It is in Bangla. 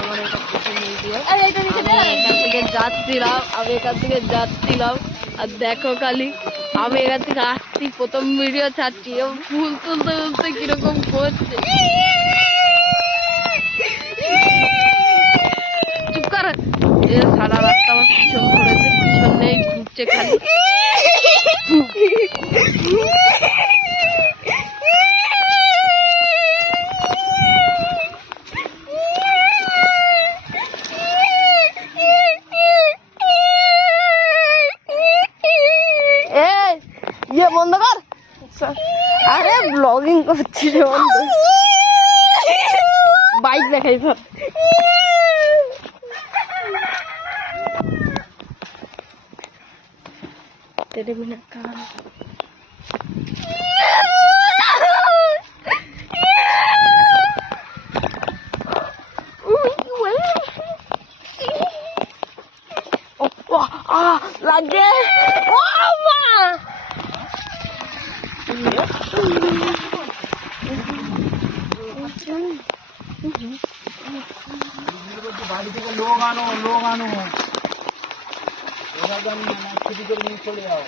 আমার এটা প্রথম ভিডিও। আমি এখান থেকে যাচ্ছিলাম আর দেখো খালি আমি এখান থেকে আসছি, প্রথম ভিডিও ছাড়ছি, ফুল তুলতে তুলতে কিরকম করছে। চুপ কর, সারা রাস্তা আমার পিছন ধরেছে, পিছন নেই, ঘুরছে খালি। ইয়ে বন্ধ কর, আরে ব্লগিং করছি রে বন্ধ। বাইক দেখাই ধর, তেরে বিনা কার লাগে বাড়ি থেকে লোক আনো ছুটি করে নিয়ে চলে যাও।